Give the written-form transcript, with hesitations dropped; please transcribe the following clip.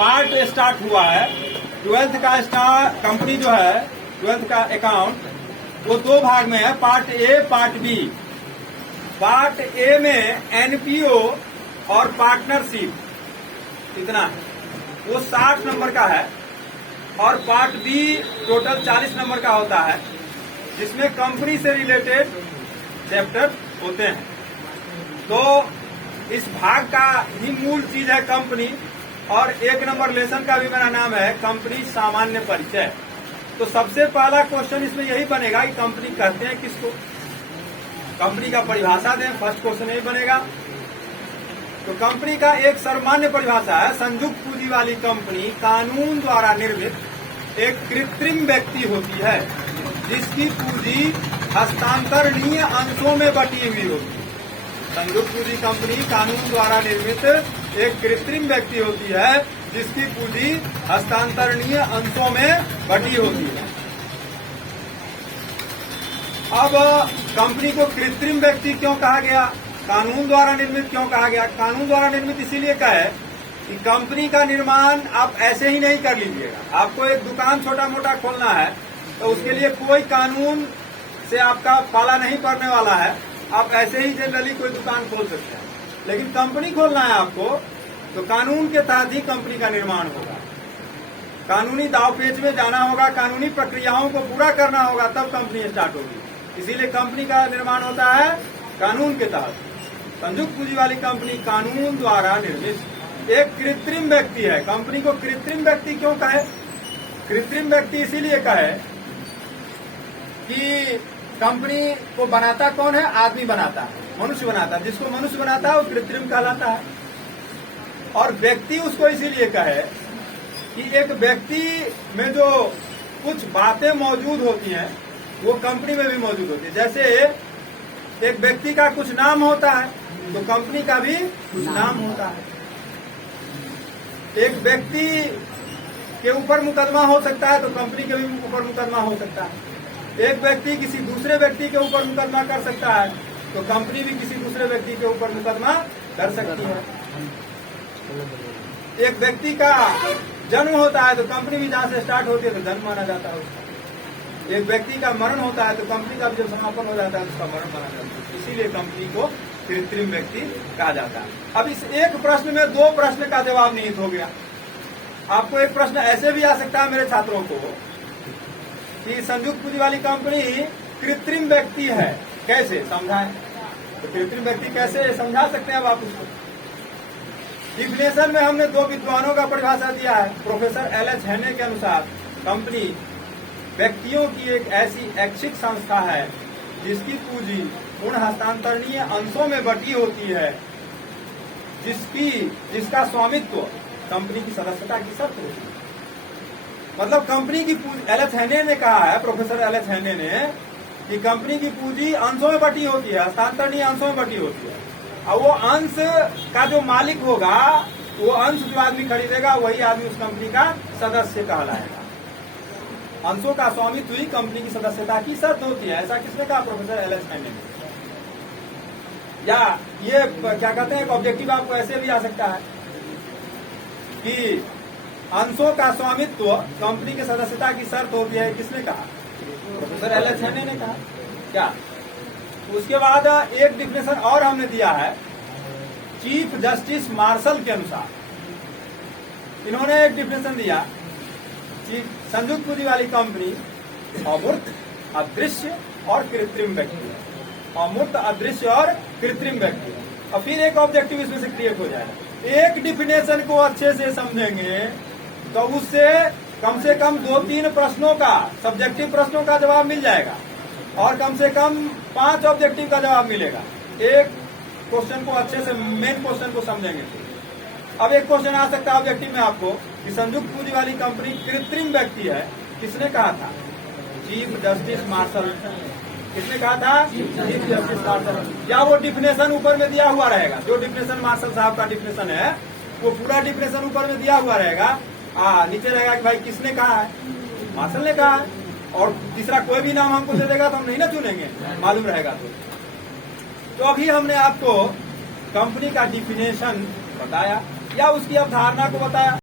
Part start हुआ है। 12th का कंपनी जो है 12th का अकाउंट वो दो भाग में है, part A part B. Part A में एनपीओ और पार्टनरशिप इतना है, वो 60 नंबर का है, और पार्ट बी टोटल 40 नंबर का होता है, जिसमें कंपनी से रिलेटेड चैप्टर होते हैं। तो इस भाग का ही मूल चीज है कंपनी, और 1 नंबर लेसन का भी मेरा नाम है कंपनी सामान्य परिचय। तो सबसे पहला क्वेश्चन इसमें यही बनेगा कि कंपनी कहते हैं किसको, कंपनी का परिभाषा दें, फर्स्ट क्वेश्चन यही बनेगा। तो कंपनी का एक सर्वमान्य परिभाषा है, संयुक्त पूंजी वाली कंपनी कानून द्वारा निर्मित एक कृत्रिम व्यक्ति होती है जिसकी पूंजी हस्तांतरणीय अंशों में बटी हुई होती है। संयुक्त पूंजी कंपनी कानून द्वारा निर्मित एक कृत्रिम व्यक्ति होती है जिसकी पूंजी हस्तांतरणीय अंशों में बटी होती है। अब कंपनी को कृत्रिम व्यक्ति क्यों कहा गया, कानून द्वारा निर्मित क्यों कहा गया? कानून द्वारा निर्मित इसीलिए कहा है कि कंपनी का निर्माण आप ऐसे ही नहीं कर लीजिएगा। आपको एक दुकान छोटा मोटा खोलना है तो उसके लिए कोई कानून से आपका पाला नहीं पड़ने वाला है, आप ऐसे ही जनरली कोई दुकान खोल सकते हैं। लेकिन कंपनी खोलना है आपको तो कानून के तहत ही कंपनी का निर्माण होगा, कानूनी दावपेच में जाना होगा, कानूनी प्रक्रियाओं को पूरा करना होगा, तब कंपनी स्टार्ट होगी। इसीलिए कंपनी का निर्माण होता है कानून के तहत। संयुक्त पूंजी वाली कंपनी कानून द्वारा निर्मित एक कृत्रिम व्यक्ति है। कंपनी को कृत्रिम व्यक्ति क्यों कहे? कृत्रिम व्यक्ति इसीलिए कहे कि कंपनी को बनाता कौन है? आदमी बनाता है, मनुष्य बनाता है। जिसको मनुष्य बनाता है वो कृत्रिम कहलाता है। और व्यक्ति उसको इसीलिए कहे कि एक व्यक्ति में जो कुछ बातें मौजूद होती हैं वो कंपनी में भी मौजूद होती है। जैसे एक व्यक्ति का कुछ नाम होता है तो कंपनी का भी कुछ नाम होता है। एक व्यक्ति के ऊपर मुकदमा हो सकता है तो कंपनी के भी ऊपर मुकदमा हो सकता है। एक व्यक्ति किसी दूसरे व्यक्ति के ऊपर मुकदमा कर सकता है तो कंपनी भी किसी दूसरे व्यक्ति के ऊपर मुकदमा कर सकती है। एक व्यक्ति का जन्म होता है तो कंपनी भी जहां से स्टार्ट होती है तो जन्म माना जाता है उसका। एक व्यक्ति का मरण होता है तो कंपनी का भी जब समापन हो जाता है तो उसका मरण माना जाता है। इसीलिए कंपनी को कृत्रिम व्यक्ति कहा जाता है। अब इस एक प्रश्न में 2 प्रश्न का जवाब निहित हो गया। आपको एक प्रश्न ऐसे भी आ सकता है मेरे छात्रों को कि संयुक्त पूंजी वाली कंपनी कृत्रिम व्यक्ति है, कैसे समझाएं? तो कृत्रिम व्यक्ति कैसे समझा सकते हैं अब आप उसको? डिफिनेशन में हमने 2 विद्वानों का परिभाषा दिया है। Professor LH. हेने के अनुसार कंपनी व्यक्तियों की एक ऐसी ऐच्छिक संस्था है जिसकी पूंजी उन हस्तांतरणीय अंशों में बटी होती है जिसका स्वामित्व कंपनी की सदस्यता की शर्त होती है। मतलब कंपनी की पूंजी, एल.एच. हेने ने कहा है, प्रोफेसर एल.एच. हेने ने, कि कंपनी की पूंजी अंशों में बटी होती है, हस्तांतरणीय अंशों में बटी होती है। और वो अंश का जो मालिक होगा, वो अंश जो आदमी खरीदेगा वही आदमी उस कंपनी का सदस्य कहलाएगा। अंशों का स्वामित्व ही कंपनी की सदस्यता की शर्त होती है। ऐसा किसने कहा? Professor LH. हेने ने। या ये क्या कहते हैं, एक ऑब्जेक्टिव आपको ऐसे भी आ सकता है कि अंशों का स्वामित्व कंपनी की सदस्यता की शर्त होती है। किसने कहा? Professor LH. हेने ने कहा। क्या? उसके बाद एक डिफिनेशन और हमने दिया है चीफ जस्टिस मार्शल के अनुसार। इन्होंने एक डिफिनेशन दिया, संयुक्त पूंजी वाली कंपनी अमूर्त, अदृश्य और कृत्रिम व्यक्ति है। अमूर्त, अदृश्य और कृत्रिम व्यक्ति है। और फिर एक ऑब्जेक्टिव इसमें से क्रिएट हो जाएगा। एक डिफिनेशन को अच्छे से समझेंगे तो उससे कम से कम 2-3 प्रश्नों का, सब्जेक्टिव प्रश्नों का जवाब मिल जाएगा और कम से कम 5 ऑब्जेक्टिव का जवाब मिलेगा। एक क्वेश्चन को अच्छे से, मेन क्वेश्चन को समझेंगे। अब एक क्वेश्चन आ सकता है ऑब्जेक्टिव में आपको कि संयुक्त पूंजी वाली कंपनी कृत्रिम व्यक्ति है, किसने कहा था? Chief justice Marshall. किसने कहा था? Chief justice Marshall. या वो डिफिनेशन ऊपर में दिया हुआ रहेगा, जो डिफिनेशन मार्शल साहब का डिफिनेशन है वो पूरा डिफिनेशन ऊपर में दिया हुआ रहेगा। नीचे रहेगा कि भाई किसने कहा है? मार्शल ने कहा है। और तीसरा कोई भी नाम हमको दे देगा तो हम नहीं ना चुनेंगे, मालूम रहेगा तो अभी हमने आपको कंपनी का डिफिनेशन बताया या उसकी अवधारणा को बताया।